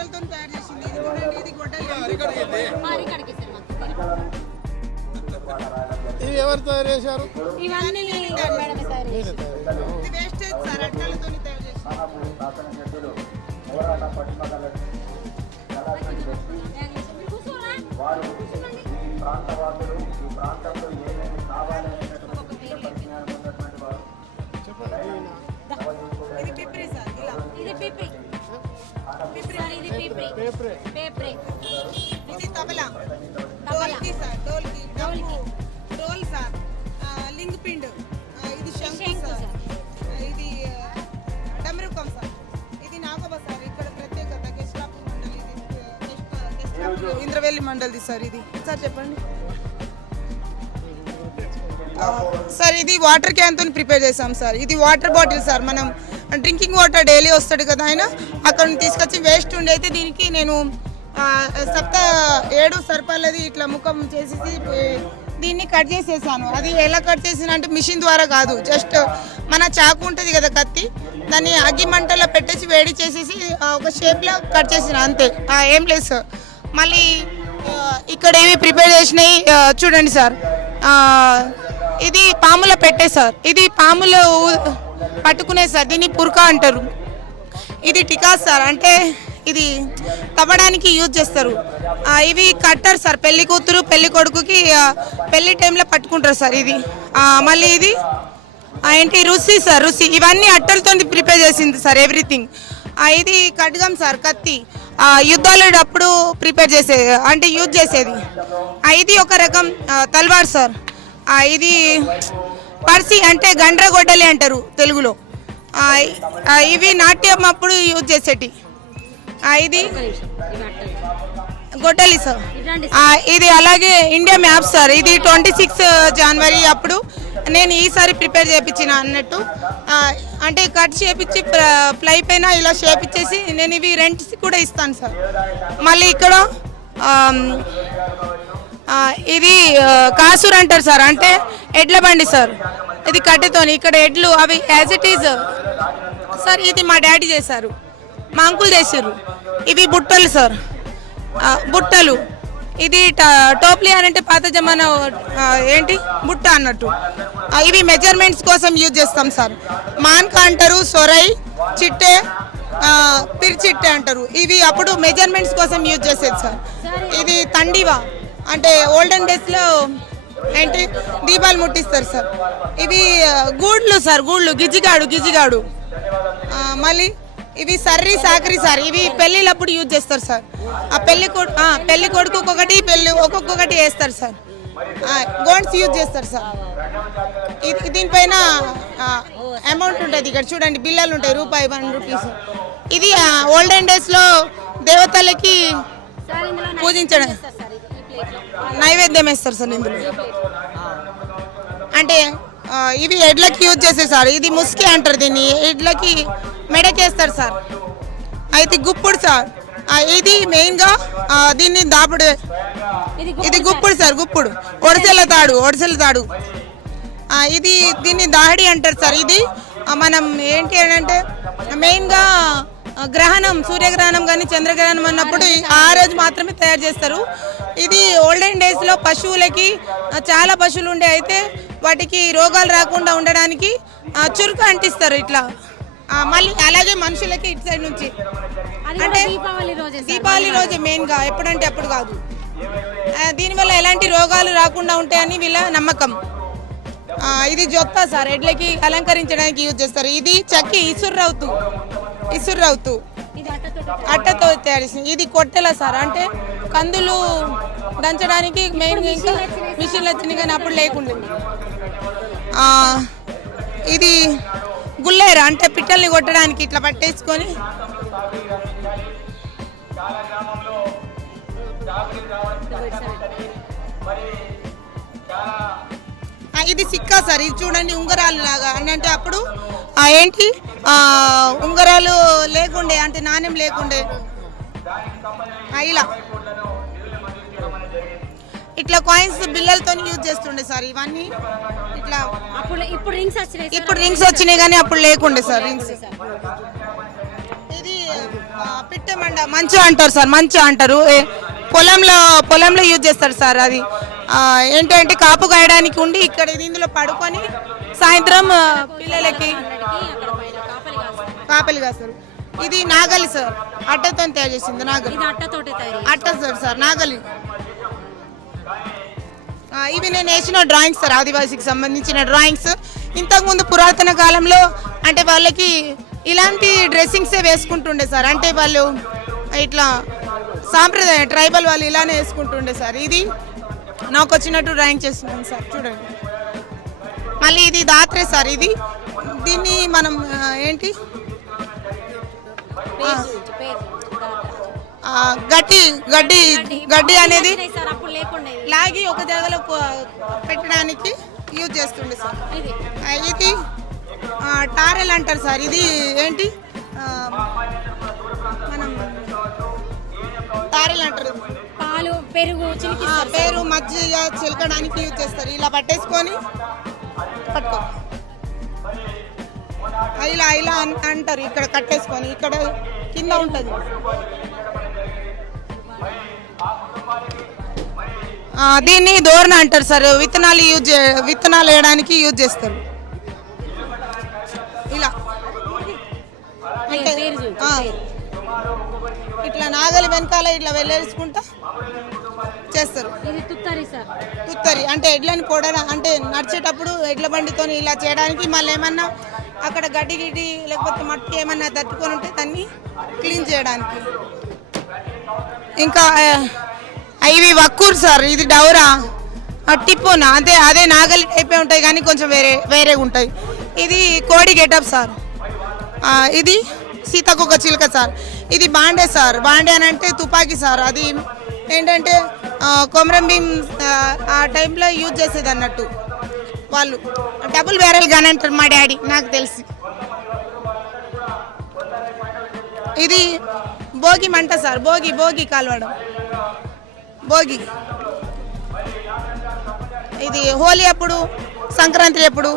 అట్టలతో తయారు చేసింది. ఇది చూడండి ఇది గొడ్డలి. ఇవి ఎవరు తయారు చేశారు? ఇవన్నీ మేడమే తయారు చేసి ఇది వేస్టేజ్ సార్ అట్టలతో తయారు చేసింది ఇది పిప్రి పేపరే పేపరే ఇది తబలా డోల్కి సార్ డోల్కి డోల్కి డోల్ సార్ లింగ్ పిండ్ ఇది శంకు సార్. ఆ, ఇది డమరుకం సార్ ఇది నాగోబ సార్ ఇక్కడ ప్రత్యేకత గెస్టాపు మండలి ఇది ఇంద్రవెల్లి మండలిది సార్ ఇది. సార్ చెప్పండి. సార్ ఇది వాటర్ క్యాన్తో ప్రిపేర్ చేసాం సార్ ఇది వాటర్ బాటిల్ సార్ మనం డ్రింకింగ్ వాటర్ డైలీ వస్తాడు కదా ఆయన. అక్కడ నుంచి తీసుకొచ్చి వేస్ట్ ఉండి అయితే దీనికి నేను సప్త ఏడు సర్పాలది ఇట్లా ముఖం చేసేసి దీన్ని కట్ చేసేసాను. అది ఎలా కట్ చేసిన అంటే మిషన్ ద్వారా కాదు. జస్ట్ మన చాకు ఉంటుంది కదా కత్తి దాన్ని అగ్గి మంటల్లో పెట్టేసి వేడి చేసేసి ఒక షేప్లో కట్ చేసిన అంతే. ఏం లేదు సార్. మళ్ళీ ఇక్కడ ఏవి ప్రిపేర్ చేసినాయి చూడండి సార్. ఇది పాముల పెట్టే సార్. ఇది పాములు పట్టుకునే సార్ దీన్ని పుర్కా అంటారు. ఇది టికాస్ సార్ అంటే ఇది తవ్వడానికి యూజ్ చేస్తారు. ఇవి కట్టర్ సార్ పెళ్ళి కూతురు పెళ్ళి కొడుకుకి పెళ్ళి టైంలో పట్టుకుంటారు సార్ ఇది. మళ్ళీ ఇది ఆ, ఏంటి రుసి సార్ రుసి. ఇవన్నీ అట్టలతో ప్రిపేర్ చేసింది సార్ ఎవ్రీథింగ్. ఇది ఖడ్గం సార్ కత్తి. ఆ, ప్రిపేర్ చేసేది అంటే యూజ్ చేసేది. ఇది ఒక రకం తల్వార్ సార్. ఇది పర్సి అంటే గండ్రగొడ్డలి అంటారు తెలుగులో. ఇవి నాట్యం అప్పుడు యూజ్ చేసేటి. ఇది గొడ్డలి సార్. ఇది అలాగే ఇండియా మ్యాప్ సార్. ఇది ట్వంటీ సిక్స్ జనవరి అప్పుడు నేను ఈసారి ప్రిపేర్ చేయించిన అన్నట్టు. అంటే కట్ చేపించి ప్లై పైన ఇలా చేపించేసి నేను ఇవి రెంట్స్ కూడా ఇస్తాను సార్. మళ్ళీ ఇక్కడ ఇది కాసూర్ అంటారు సార్ అంటే ఎడ్ల బండి సార్. ఇది కట్టెతోని ఇక్కడ ఎడ్లు అవి యాజ్ ఇట్ ఈజ్ సార్ ఇది మా డాడీ చేశారు. మా అంకుల్ చేశారు. ఇవి బుట్టలు సార్. బుట్టలు. ఇది టోప్లీ అని అంటే పాత జమానా ఏంటి? బుట్ట అన్నట్టు. ఇవి మెజర్మెంట్స్ కోసం యూజ్ చేస్తాం సార్. మాన్క అంటారు సొరై చిట్టె పిర్చిట్టె అంటారు. ఇవి అప్పుడు మెజర్మెంట్స్ కోసం యూజ్ చేసేది సార్ ఇది తండివా? అంటే ఓల్డెన్ డేస్లో ఏంటి? దీపాలు ముట్టిస్తారు సార్. ఇవి గూడ్లు సార్ గూడ్లు. గిజిగాడు గిజిగాడు. మళ్ళీ ఇవి సర్రి సాకరి సార్. ఇవి పెళ్ళిళ్ళప్పుడు యూజ్ చేస్తారు సార్. ఆ పెళ్ళి కొడు పెళ్ళి కొడుకు ఒకటి పెళ్ళి ఒక్కొక్కటి వేస్తారు సార్. గోండ్స్ యూజ్ చేస్తారు సార్. ఇది దీనిపైన అమౌంట్ ఉంటుంది ఇక్కడ చూడండి. బిల్లలు ఉంటాయి రూపాయి వన్ రూపీస్. ఇది ఓల్డెన్ డేస్లో దేవతలకి పూజించడం. నైవేద్యం వేస్తారు సార్ ఇందులో. అంటే ఇవి ఎడ్లకి యూజ్ చేస్తారు సార్. ఇది ముస్కి అంటారు దీన్ని. ఎడ్లకి మెడకేస్తారు సార్. అయితే గుప్పుడు సార్. ఇది మెయిన్గా దీన్ని దాపుడు. ఇది గుప్పుడు సార్. గుప్పుడు. ఒడిసెల తాడు ఒడిసెల తాడు. ఇది దీన్ని దాహడి అంటారు సార్. ఇది మనం ఏంటి అని అంటే మెయిన్గా గ్రహణం సూర్యగ్రహణం కానీ చంద్రగ్రహణం అన్నప్పుడు ఆ రోజు మాత్రమే తయారు చేస్తారు. ఇది ఓల్డెన్ డేస్లో పశువులకి చాలా పశువులు ఉండే అయితే వాటికి రోగాలు రాకుండా ఉండడానికి చురుకు అంటిస్తారు ఇట్లా. మళ్ళీ అలాగే మనుషులకి ఇటు సైడ్ నుంచి. అంటే దీపావళి రోజే మెయిన్గా ఎప్పుడంటే అప్పుడు కాదు. దీనివల్ల ఎలాంటి రోగాలు రాకుండా ఉంటాయని వీళ్ళ నమ్మకం. ఇది జొత్త సార్ ఎడ్లకి అలంకరించడానికి యూజ్ చేస్తారు. ఇది చక్కి ఇసుర్రవుతు ఇసుర్రవుతు అట్టతో తయారు ఇది కొట్టెల సార్? అంటే కందులు దంచడానికి మెయిన్ ఇంకా మిషన్లు వచ్చినాయి కానీ అప్పుడు లేకుండా ఇది గుల్లేరు అంటే పిట్టల్ని కొట్టడానికి ఇట్లా పట్టేసుకొని ఇది సిక్కా సార్. ఇది చూడండి ఉంగరాలు లాగా. అని అంటే అప్పుడు ఏంటి? ఉంగరాలు లేకుండే అంటే నాణ్యం లేకుండే. ఇలా. ఇట్లా కాయిన్స్ బిల్లలతో యూజ్ చేస్తుండే సార్ ఇవన్నీ. ఇట్లా. అప్పుడు ఇప్పుడు రింగ్స్ వచ్చినాయి. ఇప్పుడు రింగ్స్ వచ్చినాయి కానీ అప్పుడు లేకుండే సార్ రింగ్స్. ఇది పిట్టమండ మంచు అంటారు సార్ మంచు అంటారు. పొలంలో పొలంలో యూజ్ చేస్తారు సార్ అది. ఏంటంటే కాపు కాయడానికి ఉండి ఇక్కడ ఇది ఇందులో పడుకొని సాయంత్రం పిల్లలకి కాపలి కాస్తారు. ఇది నాగలి సార్. అట్టతో తయారు చేసింది నాగలి. అట్ట సార్ సార్ నాగలి. ఇవి నేను వేసిన డ్రాయింగ్స్ సార్ ఆదివాసీకి సంబంధించిన డ్రాయింగ్స్. ఇంతకుముందు పురాతన కాలంలో అంటే వాళ్ళకి ఇలాంటి డ్రెస్సింగ్సే వేసుకుంటుండే సార్. అంటే వాళ్ళు ఇట్లా సాంప్రదాయ ట్రైబల్ వాళ్ళు ఇలానే వేసుకుంటుండే సార్. ఇది నాకు వచ్చినట్టు డ్రాయింగ్ చేస్తున్నాను సార్. చూడండి. మళ్ళీ ఇది దాత్రే సార్ ఇది. దీన్ని మనం ఏంటి? గడ్డి గడ్డి గడ్డి అనేది. లాగి ఒక జగలో పెట్టడానికి యూజ్ చేస్తుండే సార్. ఇది. టారెల్ అంటారు సార్. ఇది ఏంటి? మనం టారెల్ అంటారు. పాలు పెరుగు పేరు మజ్జిగ చిలకడానికి యూజ్ చేస్తారు. ఇలా పట్టేసుకొని పట్టుకో. ఇలా ఇలా అన్- అంటారు. ఇక్కడ కట్టేసుకొని ఇక్కడ కింద ఉంటుంది. దీన్ని దోరణ అంటారు సార్. విత్తనాలు యూజ్ విత్తనాలు వేయడానికి యూజ్ చేస్తారు. ఇలా. అంటే ఇట్లా నాగలి వెనకాల ఇట్లా వెళ్ళేసుకుంటా చేస్తారు. ఇది తుత్తరి సార్. తుత్తరి. అంటే ఎడ్లని పొడన అంటే నడిచేటప్పుడు ఎడ్ల బండితో ఇలా చేయడానికి మళ్ళీ ఏమన్నా అక్కడ గడ్డి గిడ్డి లేకపోతే మట్టి ఏమన్నా తట్టుకొని ఉంటే దాన్ని క్లీన్ చేయడానికి. ఇంకా ఇవి వక్కూరు సార్ ఇది డౌరా. ఆ, టిప్పునా? అదే అదే నాగలి టైపే ఉంటాయి కానీ కొంచెం వేరే వేరేగా ఉంటాయి. ఇది కోడి గెటప్ సార్. ఇది సీతకొక చిలుక సార్. ఇది బాండే సార్. బాండే అని అంటే తుపాకీ సార్. అది ఏంటంటే కొమరం భీమ్ ఆ టైంలో యూజ్ చేసేది అన్నట్టు. వాళ్ళు డబుల్ బ్యారెల్ గన్ అంటారు మా డాడీ నాకు తెలిసి. ఇది భోగి మంట సార్ భోగి భోగి కాల్వడం. భోగి. ఇది హోలీ అప్పుడు సంక్రాంతి అప్పుడు.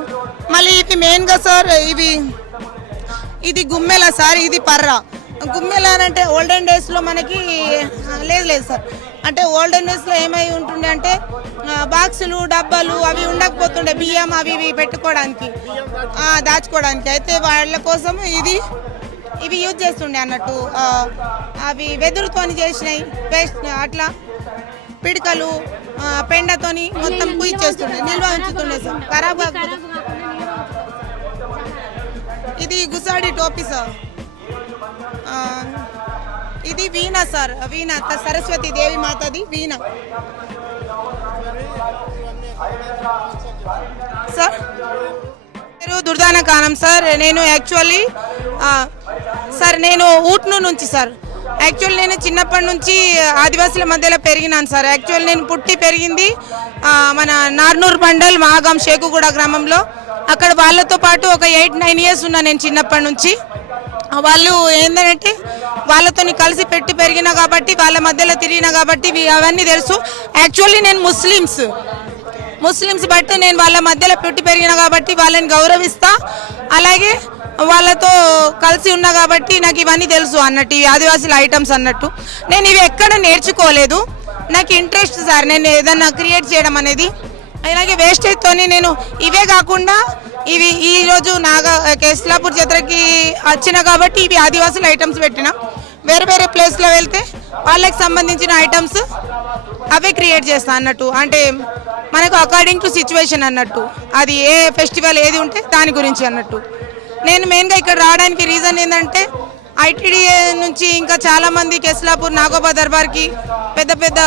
మళ్ళీ ఇది మెయిన్గా సార్ ఇవి ఇది గుమ్మెల సార్ ఇది పర్ర. గుమ్మెల అని అంటే ఓల్డెన్ డేస్లో మనకి లేదు లేదు సార్. అంటే ఓల్డెన్ డేస్లో ఏమై ఉంటుండే అంటే బాక్సులు డబ్బాలు అవి ఉండకపోతుండే బియ్యం అవి ఇవి పెట్టుకోవడానికి ఆ, దాచుకోవడానికి. అయితే వాళ్ళ కోసం ఇది ఇవి యూజ్ చేస్తుండే అన్నట్టు అవి వెదురుతోని చేసినాయి వేస్ట్ అట్లా పిడకలు పెండతోని మొత్తం పూజ చేస్తుండే. నిల్వ ఉంచుతుండే సార్. ఖరాబ్. ఇది గుసాడి టోపీ సార్. ఇది వీణ సార్ వీణ సరస్వతి దేవి మాతది వీణ. సార్ పేరు దుర్దాన కానం సార్. నేను యాక్చువల్లీ సార్ నేను ఊట్ను నుంచి సార్. యాక్చువల్ నేను చిన్నప్పటి నుంచి ఆదివాసుల మధ్యలో పెరిగినాను సార్. యాక్చువల్ నేను పుట్టి పెరిగింది మన నార్నూర్ మండల్ మాగాం షేకుగూడ గ్రామంలో. అక్కడ వాళ్ళతో పాటు ఒక ఎయిట్ నైన్ ఇయర్స్ ఉన్నా నేను చిన్నప్పటి నుంచి. వాళ్ళు ఏంటంటే వాళ్ళతో కలిసి పెట్టి పెరిగినా కాబట్టి వాళ్ళ మధ్యలో తిరిగినా కాబట్టి ఇవి అవన్నీ తెలుసు. యాక్చువల్లీ నేను ముస్లిమ్స్. ముస్లిమ్స్ బట్టి నేను వాళ్ళ మధ్యలో పుట్టి పెరిగిన కాబట్టి వాళ్ళని గౌరవిస్తా. అలాగే వాళ్ళతో కలిసి ఉన్నా కాబట్టి నాకు ఇవన్నీ తెలుసు అన్నట్టు ఇవి ఆదివాసీల ఐటమ్స్ అన్నట్టు. నేను ఇవి ఎక్కడ నేర్చుకోలేదు. నాకు ఇంట్రెస్ట్ సార్ నేను ఏదన్నా క్రియేట్ చేయడం అనేది. అలాగే వేస్టేజ్తోని నేను ఇవే కాకుండా ఇవి ఈరోజు నాగా కేస్లాపూర్ జాతరకి వచ్చిన కాబట్టి ఇవి ఆదివాసుల ఐటమ్స్ పెట్టిన. వేరే వేరే ప్లేస్లో వెళ్తే వాళ్ళకి సంబంధించిన ఐటమ్స్ అవే క్రియేట్ చేస్తా అన్నట్టు. అంటే మనకు అకార్డింగ్ టు సిచ్యువేషన్ అన్నట్టు. అది ఏ ఫెస్టివల్ ఏది ఉంటే దాని గురించి అన్నట్టు. నేను మెయిన్గా ఇక్కడ రావడానికి రీజన్ ఏంటంటే ఐటీడీఏ నుంచి ఇంకా చాలామంది కెస్లాపూర్ నాగోబా దర్బార్కి పెద్ద పెద్ద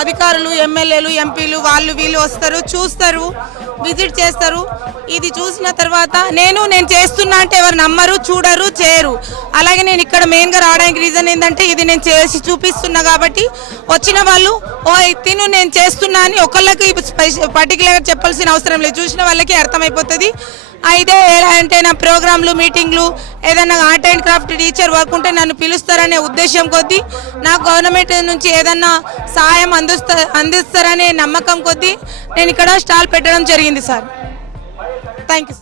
అధికారులు ఎమ్మెల్యేలు ఎంపీలు వాళ్ళు వీళ్ళు వస్తారు చూస్తారు. విజిట్ చేస్తారు. ఇది చూసిన తర్వాత నేను నేను చేస్తున్నా అంటే ఎవరు నమ్మరు చూడరు చేయరు. అలాగే నేను ఇక్కడ మెయిన్గా రావడానికి రీజన్ ఏంటంటే ఇది నేను చేసి చూపిస్తున్నా కాబట్టి వచ్చిన వాళ్ళు ఓ తిను నేను చేస్తున్నా అని ఒకళ్ళకి పర్టికులర్గా చెప్పాల్సిన అవసరం లేదు. చూసిన వాళ్ళకి అర్థమైపోతుంది. అయితే ఎలా అంటే నా ప్రోగ్రాంలు మీటింగ్లు ఏదైనా art and craft teacher work ఉంటే నన్ను పిలుస్తారనే ఉద్దేశం కొద్దీ నాకు గవర్నమెంట్ నుంచి ఏదన్నా సహాయం అందిస్తా అందిస్తారనే నమ్మకం కొద్దీ నేను ఇక్కడ స్టాల్ పెట్టడం జరిగింది సార్. Thank you